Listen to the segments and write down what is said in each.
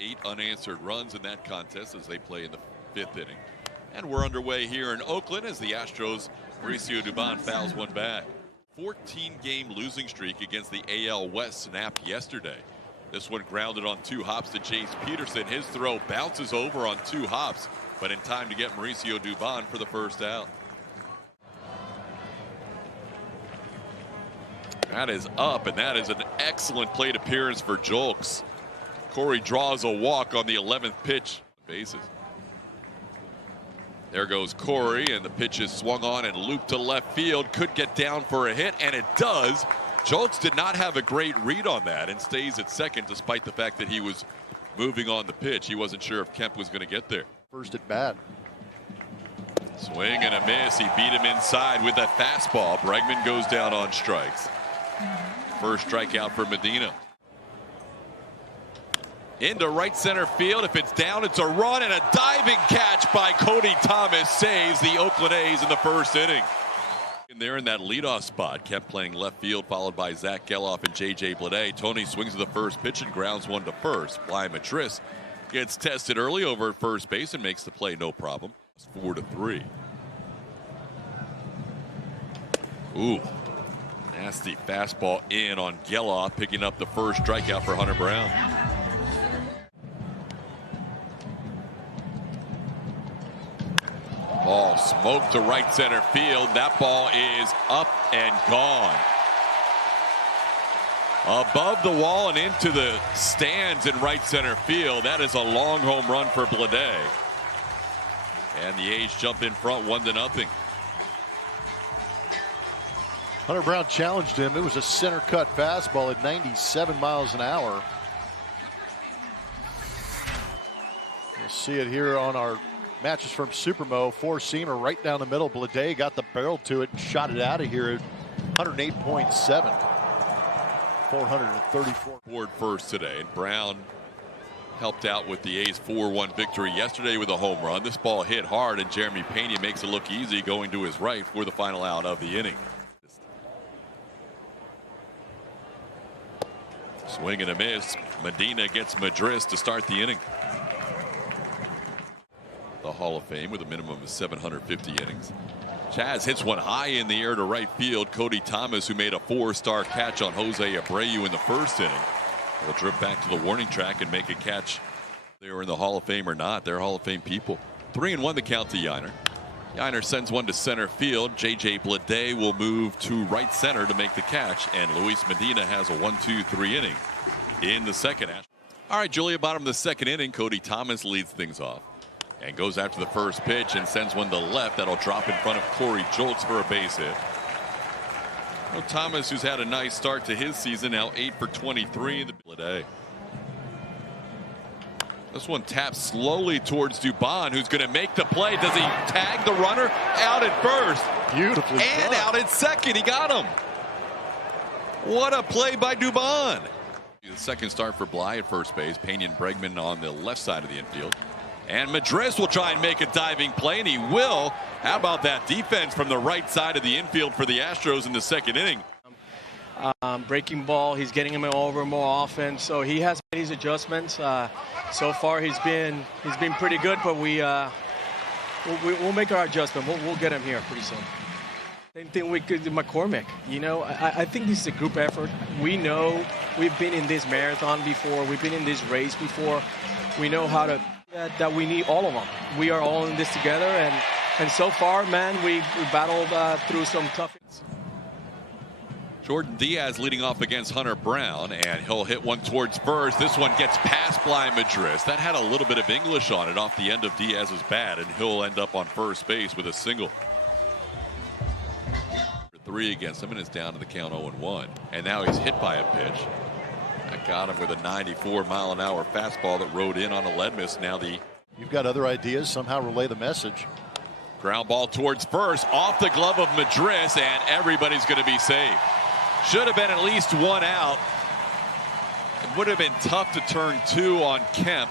8 unanswered runs in that contest as they play in the 5th inning. And we're underway here in Oakland as the Astros, Mauricio Dubon fouls one back. 14-game losing streak against the AL West snapped yesterday. This one grounded on 2 hops to Chase Peterson. His throw bounces over on 2 hops, but in time to get Mauricio Dubon for the first out. That is up, and that is an excellent plate appearance for Jolks. Corey draws a walk on the 11th pitch. Bases. There goes Corey, and the pitch is swung on and looped to left field. Could get down for a hit, and it does. Jolks did not have a great read on that and stays at second despite the fact that he was moving on the pitch. He wasn't sure if Kemp was going to get there. First at bat. Swing and a miss. He beat him inside with that fastball. Bregman goes down on strikes. First strikeout for Medina. Into right center field. If it's down, it's a run, and a diving catch by Cody Thomas saves the Oakland A's in the first inning. And there in that leadoff spot, kept playing left field, followed by Zach Geloff and J.J. Bleday. Tony swings to the first pitch and grounds one to first. Bly Matris gets tested early over at first base and makes the play no problem. It's 4-3. Ooh, nasty fastball in on Geloff, picking up the first strikeout for Hunter Brown. Ball smoked to right center field. That ball is up and gone. Above the wall and into the stands in right center field. That is a long home run for Bleday. And the A's jump in front 1-0. Hunter Brown challenged him. It was a center cut fastball at 97 miles an hour. You'll see it here on our matches from Supermo. 4-seamer right down the middle. Bleday got the barrel to it and shot it out of here at 108.7. 434. Board first today, and Brown helped out with the A's 4-1 victory yesterday with a home run. This ball hit hard, and Jeremy Pena makes it look easy going to his right for the final out of the inning. Swing and a miss. Medina gets Madris to start the inning. The Hall of Fame with a minimum of 750 innings. Chaz hits one high in the air to right field. Cody Thomas, who made a 4-star catch on Jose Abreu in the first inning, will drip back to the warning track and make a catch. They were in the Hall of Fame or not, they're Hall of Fame people. 3-1 the count to Yiner. Yiner sends one to center field. J.J. Bleday will move to right center to make the catch, and Luis Medina has a 1-2-3 inning in the second. All right, Julia, bottom of the second inning, Cody Thomas leads things off and goes after the first pitch and sends one to left. That'll drop in front of Corey Jolks for a base hit. Well, Thomas, who's had a nice start to his season, now 8 for 23 in the day. This one taps slowly towards Dubon, who's going to make the play. Does he tag the runner? Out at first. Beautifully and done. Out at second. He got him. What a play by Dubon. The second start for Bly at first base. Pena and Bregman on the left side of the infield. And Madris will try and make a diving play, and he will. How about that defense from the right side of the infield for the Astros in the second inning? Breaking ball, he's getting him over more often, so he has made his adjustments. So far, he's been pretty good, but we'll make our adjustment. We'll get him here pretty soon. Same thing we could do McCormick. You know, I think this is a group effort. We know we've been in this marathon before. We've been in this race before. We know how to. That we need all of them. We are all in this together, and so far, man, we battled through some tough. Jordan Diaz leading off against Hunter Brown, and he'll hit one towards first. This one gets past Bly Madris. That had a little bit of English on it off the end of Diaz's bat, and he'll end up on first base with a single. 3 against him, and it's down to the count 0-1. And now he's hit by a pitch. That got him with a 94-mile-an-hour fastball that rode in on a lead miss. Now You've got other ideas. Somehow relay the message. Ground ball towards first, off the glove of Madris, and everybody's going to be saved. Should have been at least one out. It would have been tough to turn 2 on Kemp.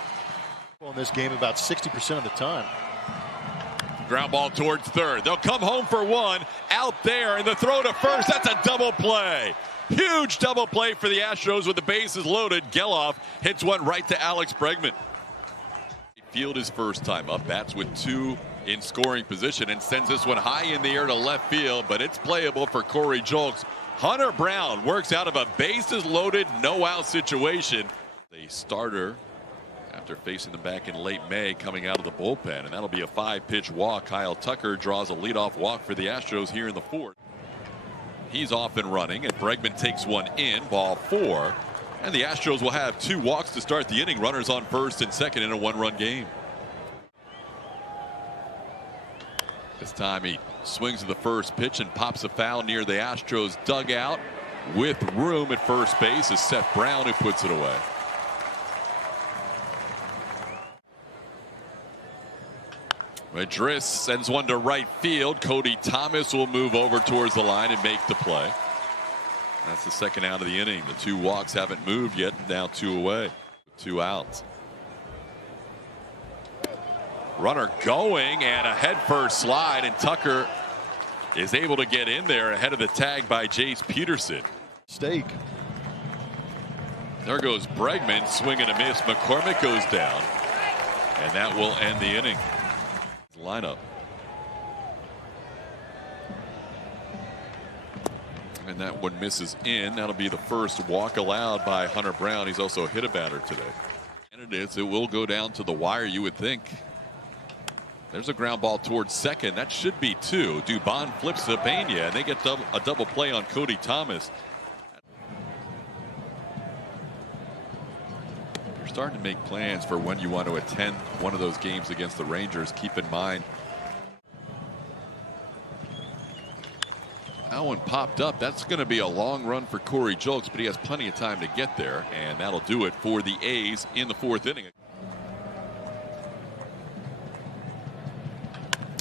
In this game about 60% of the time. Ground ball towards third. They'll come home for one. Out there, and the throw to first. That's a double play. Huge double play for the Astros with the bases loaded. Geloff hits one right to Alex Bregman. Field his first time up. Bats with 2 in scoring position and sends this one high in the air to left field, but it's playable for Corey Julks. Hunter Brown works out of a bases loaded, no out situation. The starter after facing them back in late May coming out of the bullpen, and that'll be a 5-pitch walk. Kyle Tucker draws a leadoff walk for the Astros here in the 4th. He's off and running, and Bregman takes one in, ball 4. And the Astros will have 2 walks to start the inning. Runners on first and second in a 1-run game. This time he swings to the first pitch and pops a foul near the Astros dugout with room at first base is Seth Brown, who puts it away. Madris sends one to right field. Cody Thomas will move over towards the line and make the play. That's the second out of the inning. The 2 walks haven't moved yet. Now 2 away. 2 outs. Runner going and a headfirst slide, and Tucker is able to get in there ahead of the tag by Jace Peterson. Stake. There goes Bregman, swing and a miss. McCormick goes down, and that will end the inning. Lineup. And that one misses in. That'll be the first walk allowed by Hunter Brown. He's also hit a batter today. And it will go down to the wire, you would think. There's a ground ball towards second. That should be 2. Dubon flips to Pena, and they get a double play on Cody Thomas. You're starting to make plans for when you want to attend one of those games against the Rangers. Keep in mind, that one popped up. That's going to be a long run for Corey Julks, but he has plenty of time to get there, and that'll do it for the A's in the 4th inning.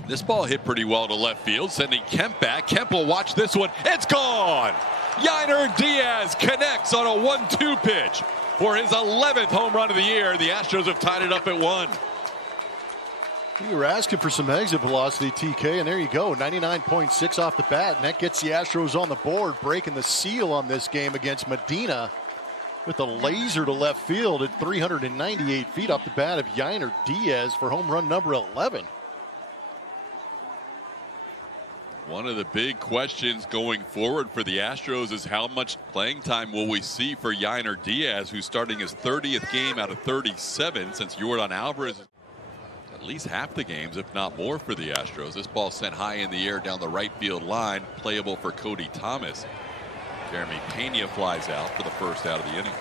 This ball hit pretty well to left field, sending Kemp back. Kemp will watch this one. It's gone! Yainer Diaz connects on a 1-2 pitch for his 11th home run of the year. The Astros have tied it up at 1. You were asking for some exit velocity, TK, and there you go. 99.6 off the bat, and that gets the Astros on the board, breaking the seal on this game against Medina with a laser to left field at 398 feet off the bat of Yainer Diaz for home run number 11. One of the big questions going forward for the Astros is how much playing time will we see for Yainer Diaz, who's starting his 30th game out of 37 since Yordan Alvarez. At least half the games, if not more, for the Astros. This ball sent high in the air down the right field line, playable for Cody Thomas. Jeremy Pena flies out for the first out of the inning.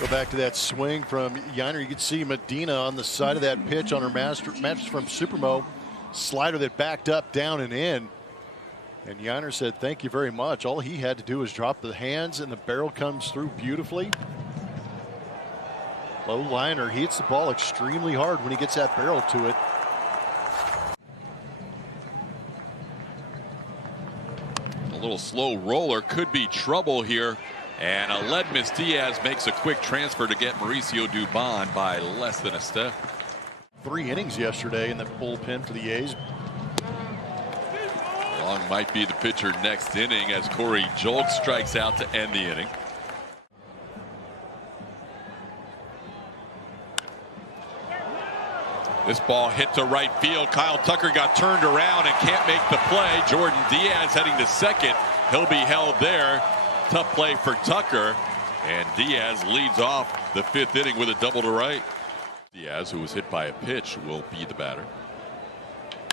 Go back to that swing from Yainer. You can see Medina on the side of that pitch on her match from Supermo. Slider that backed up, down and in. And Yainer said, thank you very much. All he had to do was drop the hands, and the barrel comes through beautifully. Low liner. He hits the ball extremely hard when he gets that barrel to it. A little slow roller could be trouble here. And Aledmus Diaz makes a quick transfer to get Mauricio Dubon by less than a step. 3 innings yesterday in the bullpen for the A's. Long might be the pitcher next inning as Corey Julks strikes out to end the inning. This ball hit to right field. Kyle Tucker got turned around and can't make the play. Jordan Diaz heading to second. He'll be held there. Tough play for Tucker. And Diaz leads off the 5th inning with a double to right. Diaz, who was hit by a pitch, will be the batter.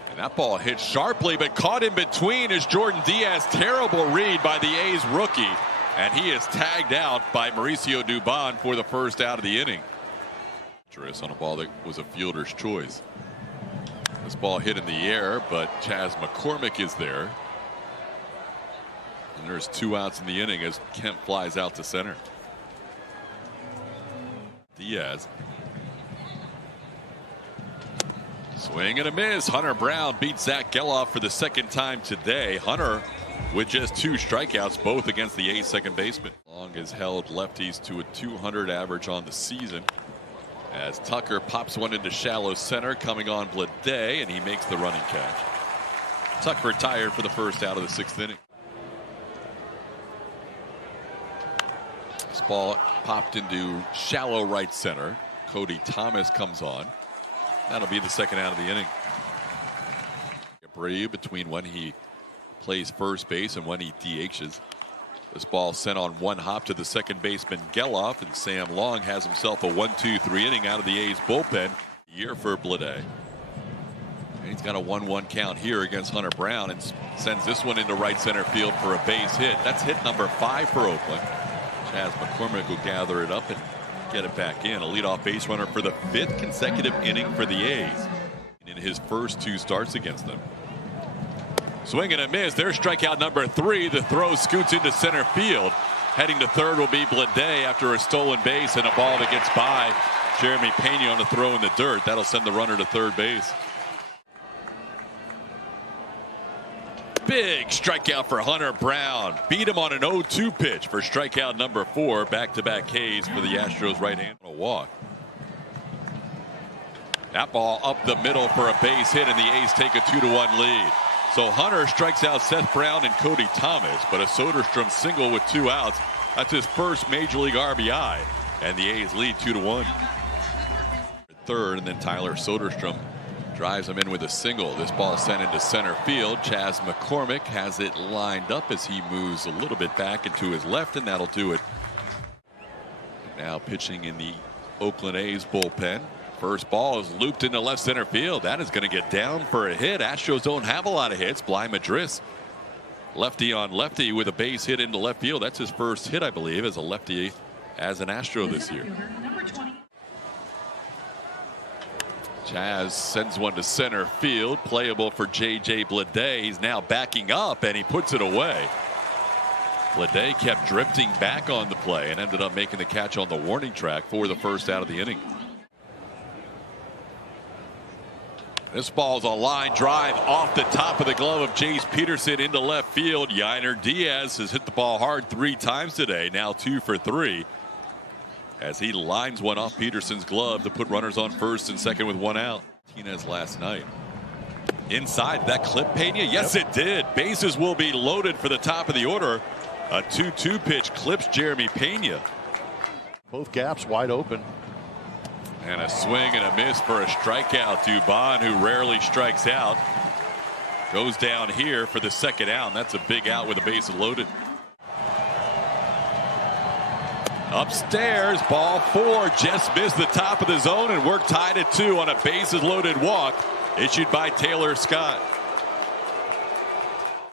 And that ball hit sharply, but caught in between is Jordan Diaz. Terrible read by the A's rookie. And he is tagged out by Mauricio Dubon for the first out of the inning. On a ball that was a fielder's choice. This ball hit in the air, but Chas McCormick is there. And there's 2 outs in the inning as Kemp flies out to center. Diaz. Swing and a miss. Hunter Brown beats Zach Geloff for the 2nd time today. Hunter with just 2 strikeouts, both against the A's second baseman. Long has held lefties to a .200 average on the season. As Tucker pops one into shallow center, coming on Blade, and he makes the running catch. Tucker retired for the first out of the 6th inning. This ball popped into shallow right center. Cody Thomas comes on. That'll be the second out of the inning. Abreu between when he plays first base and when he DHs. This ball sent on one hop to the second baseman Geloff, and Sam Long has himself a 1-2-3 inning out of the A's bullpen. Year for Bleday. He's got a 1-1 count here against Hunter Brown and sends this one into right center field for a base hit. That's hit number 5 for Oakland. Chas McCormick will gather it up and get it back in. A leadoff base runner for the 5th consecutive inning for the A's in his first 2 starts against them. Swing and a miss. There's strikeout number 3. The throw scoots into center field. Heading to third will be Bleday after a stolen base and a ball that gets by Jeremy Pena on a throw in the dirt. That'll send the runner to third base. Big strikeout for Hunter Brown. Beat him on an 0-2 pitch for strikeout number 4. Back-to-back Ks for the Astros right hand on a walk. That ball up the middle for a base hit, and the A's take a 2-1 lead. So Hunter strikes out Seth Brown and Cody Thomas, but a Soderstrom single with 2 outs. That's his first major league RBI, and the A's lead 2-1. Third, and then Tyler Soderstrom drives him in with a single. This ball sent into center field. Chas McCormick has it lined up as he moves a little bit back into his left, and that'll do it. Now pitching in the Oakland A's bullpen. First ball is looped into left center field. That is going to get down for a hit. Astros don't have a lot of hits. Bly Madris, lefty on lefty with a base hit into left field. That's his first hit, I believe, as a lefty as an Astro this year. Chas sends one to center field. Playable for J.J. Bleday. He's now backing up, and he puts it away. Bleday kept drifting back on the play and ended up making the catch on the warning track for the first out of the inning. This ball's a line drive off the top of the glove of Jace Peterson into left field. Yainer Diaz has hit the ball hard 3 times today, now 2 for 3, as he lines one off Peterson's glove to put runners on first and second with 1 out. Martinez last night. Inside that clip Pena? Yes, it did. Bases will be loaded for the top of the order. A 2-2 pitch clips Jeremy Pena. Both gaps wide open. And a swing and a miss for a strikeout. Dubon, who rarely strikes out, goes down here for the second out, and that's a big out with the bases loaded. Upstairs, ball 4, just missed the top of the zone, and we're tied at 2 on a bases loaded walk issued by Taylor Scott.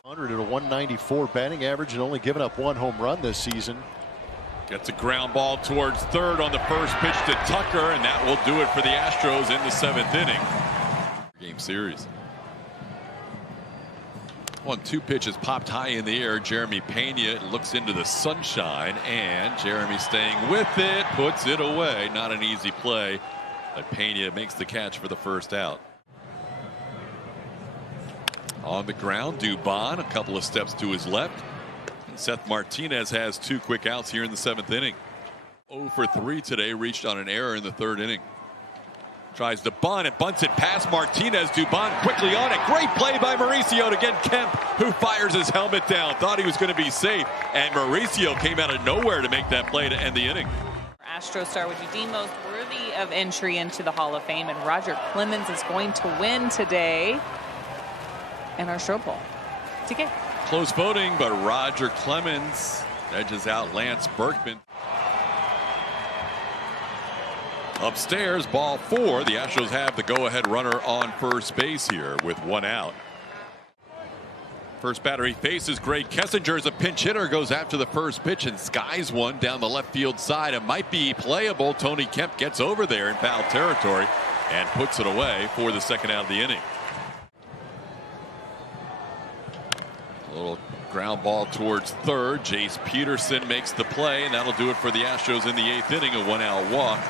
100 at a 194 batting average and only given up 1 home run this season. Gets a ground ball towards third on the first pitch to Tucker, and that will do it for the Astros in the 7th inning. Game series. 1-2 pitches popped high in the air. Jeremy Pena looks into the sunshine, and Jeremy staying with it, puts it away. Not an easy play, but Pena makes the catch for the first out. On the ground, Dubon a couple of steps to his left. Seth Martinez has 2 quick outs here in the 7th inning. 0 for 3 today, reached on an error in the 3rd inning. Tries to bunt and bunts it past Martinez. Dubon quickly on it. Great play by Mauricio to get Kemp, who fires his helmet down. Thought he was going to be safe, and Mauricio came out of nowhere to make that play to end the inning. Astro star would you deem most worthy of entry into the Hall of Fame, and Roger Clemens is going to win today in our Stroh Bowl. TK. Close voting, but Roger Clemens edges out Lance Berkman. Upstairs, ball 4. The Astros have the go-ahead runner on first base here with 1 out. First batter he faces Greg Kessinger as a pinch hitter, goes after the first pitch and skies one down the left field side. It might be playable. Tony Kemp gets over there in foul territory and puts it away for the second out of the inning. A little ground ball towards third. Jace Peterson makes the play, and that'll do it for the Astros in the 8th inning. A 1-out walk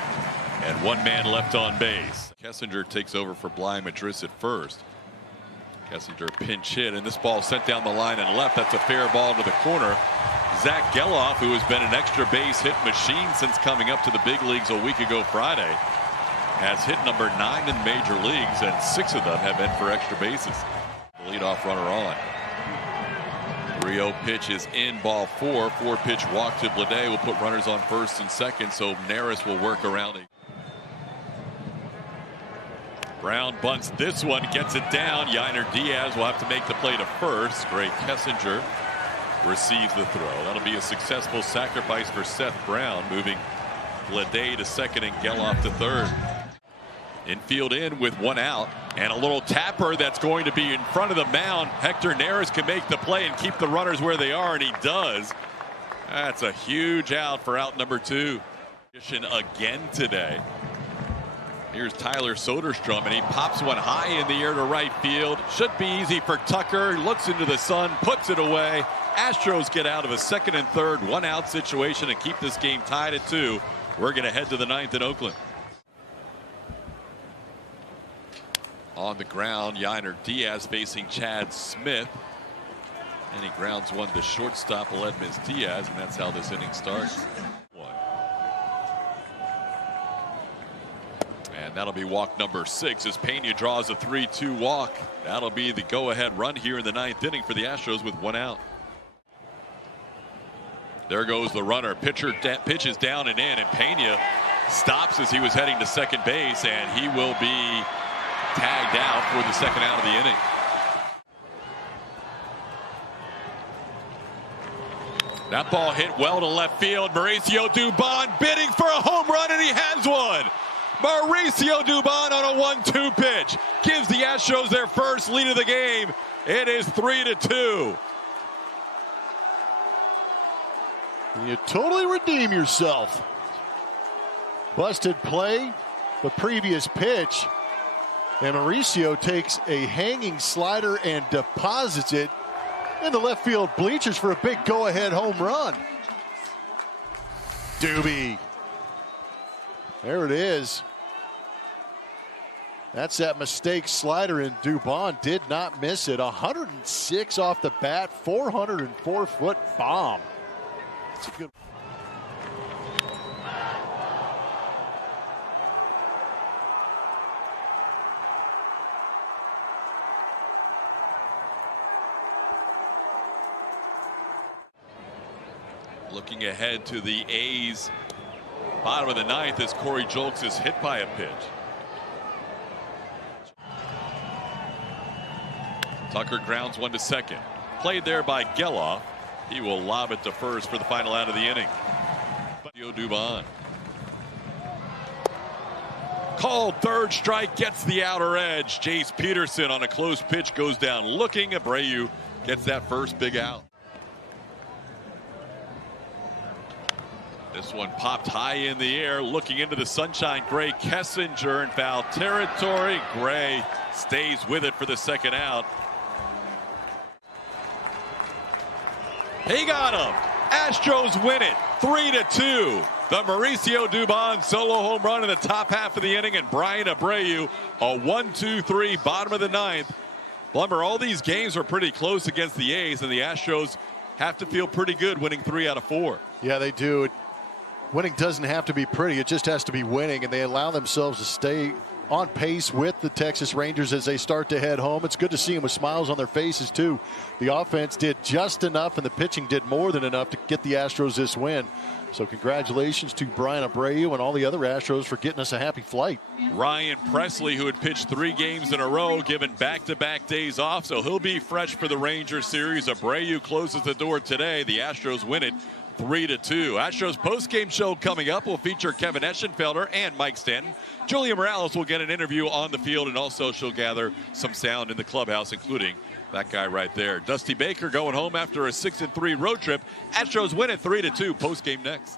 and 1 man left on base. Kessinger takes over for Bly Madris at first. Kessinger pinch hit, and this ball sent down the line and left. That's a fair ball to the corner. Zach Geloff, who has been an extra base hit machine since coming up to the big leagues a week ago Friday, has hit number 9 in major leagues, and 6 of them have been for extra bases. The leadoff runner on. 3-0 pitch is in, ball 4. 4-pitch walk to Blade will put runners on first and second, so Neris will work around it. Brown bunts this one, gets it down. Yainer Diaz will have to make the play to first. Gray Kessinger receives the throw. That'll be a successful sacrifice for Seth Brown, moving Blade to second and Geloff to third. Infield in with one out, and a little tapper that's going to be in front of the mound. Hector Neris can make the play and keep the runners where they are, and he does. That's a huge out for out number 2. Again today. Here's Tyler Soderstrom, and he pops one high in the air to right field. Should be easy for Tucker. Looks into the sun, puts it away. Astros get out of a second and third, one-out situation and keep this game tied at 2. We're going to head to the 9th in Oakland. On the ground, Yainer Diaz facing Chad Smith. And he grounds one to shortstop, Aledmys Diaz, and that's how this inning starts. And that'll be walk number 6 as Pena draws a 3-2 walk. That'll be the go-ahead run here in the 9th inning for the Astros with one out. There goes the runner. Pitcher pitches down and in, and Pena stops as he was heading to second base, and he will be tagged out for the second out of the inning. That ball hit well to left field. Mauricio Dubon bidding for a home run, and he has one. Mauricio Dubon on a 1-2 pitch gives the Astros their first lead of the game. It is 3-2. You totally redeem yourself. Busted play, the previous pitch, and Mauricio takes a hanging slider and deposits it in the left field bleachers for a big go-ahead home run. Doobie. There it is. That's that mistake slider, and Dubon did not miss it. 106 off the bat, 404-foot bomb. That's a good. Looking ahead to the A's bottom of the 9th as Corey Julks is hit by a pitch. Tucker grounds one to second. Played there by Geloff. He will lob it to first for the final out of the inning. Dubon. Called third strike, gets the outer edge. Jace Peterson on a close pitch goes down looking. Abreu gets that first big out. This one popped high in the air, looking into the sunshine. Gray Kessinger in foul territory. Gray stays with it for the second out. He got him. Astros win it 3-2. The Mauricio Dubon solo home run in the top half of the inning, and Brian Abreu a 1-2-3 bottom of the 9th. Blumber, all these games were pretty close against the A's, and the Astros have to feel pretty good winning 3 out of 4. Yeah, they do. Winning doesn't have to be pretty. It just has to be winning, and they allow themselves to stay on pace with the Texas Rangers as they start to head home. It's good to see them with smiles on their faces, too. The offense did just enough, and the pitching did more than enough to get the Astros this win. So congratulations to Brian Abreu and all the other Astros for getting us a happy flight. Ryan Presley, who had pitched 3 games in a row, given back-to-back days off, so he'll be fresh for the Rangers series. Abreu closes the door today. The Astros win it 3-2. Astros postgame show coming up will feature Kevin Eschenfelder and Mike Stanton. Julia Morales will get an interview on the field, and also she'll gather some sound in the clubhouse, including that guy right there. Dusty Baker going home after a 6-3 road trip. Astros win it 3-2. Postgame next.